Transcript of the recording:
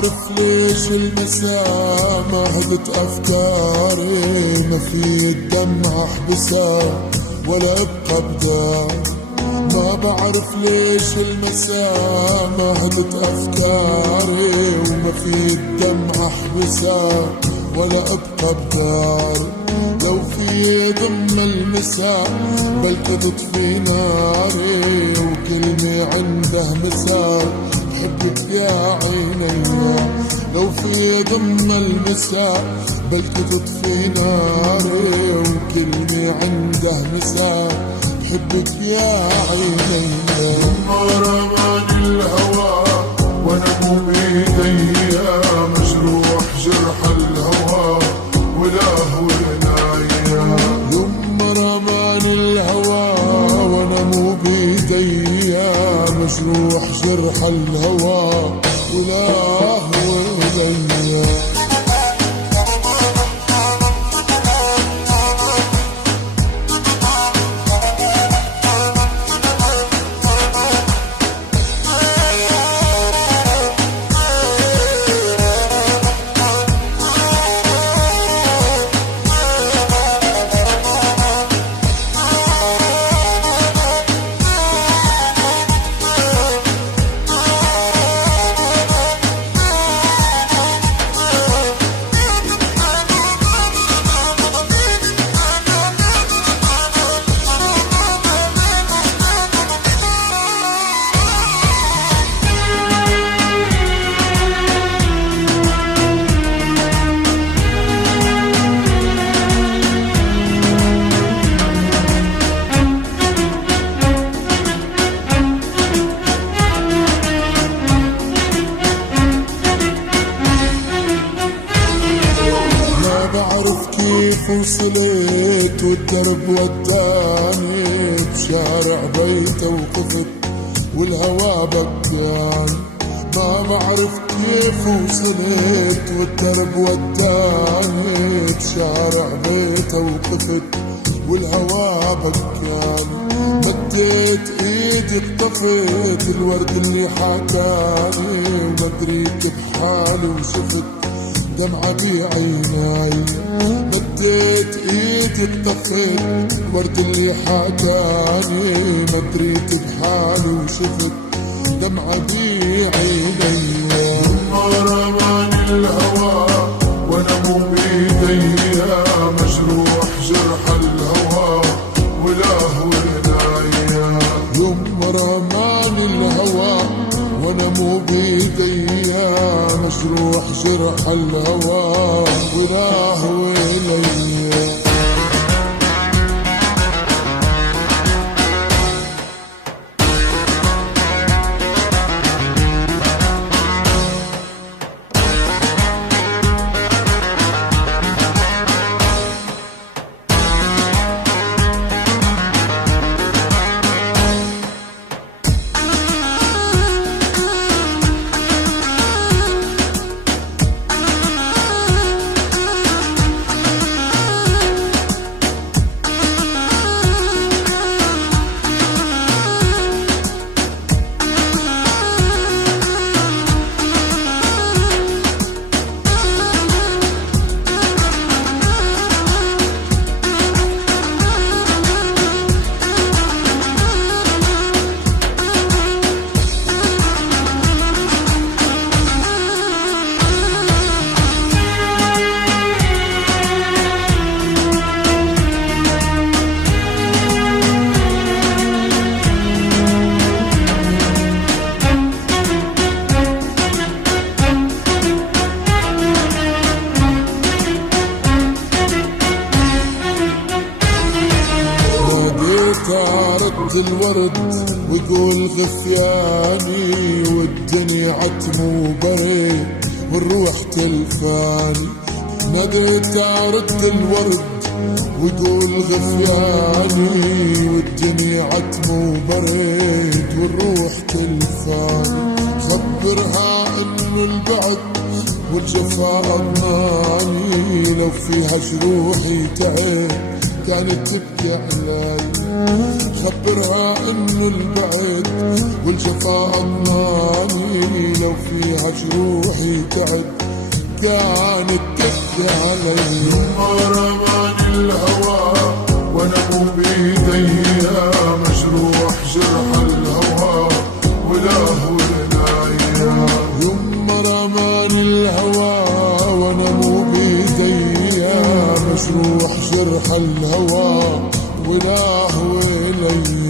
بعرف ليش المساء ما هدت أفكاري، ما في الدمع أحبسها ولا أبقى بدار. ما بعرف ليش المساء ما هدت أفكاري، وما في الدمع أحبسها ولا أبقى بدار. لو في ضم المساء بلكي تطفي ناري، وكلمة عنده مساء بحبك يا عيني. لو في ضم المساء بلكي تطفي ناري، وكلمة عنده مساء بحبك يا عيني. رماني الهوى وانا مو بايدي، مجروح جرح الهوى ولا هو نايا. يما رماني الهوى وانا مو بايدي، مجروح جرح الهوى ولا هو نايا. كيف وصلت والدرب وداني، بشارع بيته وقفت والهوى بكاني. ما بعرف كيف وصلت والدرب وداني، بشارع بيته وقفت والهوى بكاني. مديت ايدي اقتفيت الورد اللي حكاني، وما دريت بحالي وشفت دمعة بعيناي. مديت ايدي اقتفيت الورد اللي حكاني، ما دريت بحالي وشفت دمعة بعيناي. رماني الهوى وانا مو بايدي، مجروح جرح الهوى ولا هو نايا. يما رماني الهوى وانا مو بايدي، مجروح جرح الهوى ولا هو ليا. رد الورد ويقول غثياني، والدنيا عتم وبرد والروح تلفاني. ناديت ارد الورد ويقول غثياني، والدنيا عتم وبرد والروح تلفاني. خبرها انه البعد والجفا اضناني، لو فيها جروحي تعب كانت تبكي علي، خبرها انه البعد والجفا عطناني، لو فيها جروحي تعب كانت تبكي علي. يما رماني الهوى وانا مو بايديا، مجروح جرح الهوى ولا هو نايا. يما رماني الهوى وانا مو بايديا، مجروح جرح الهوى ولا هو ليا.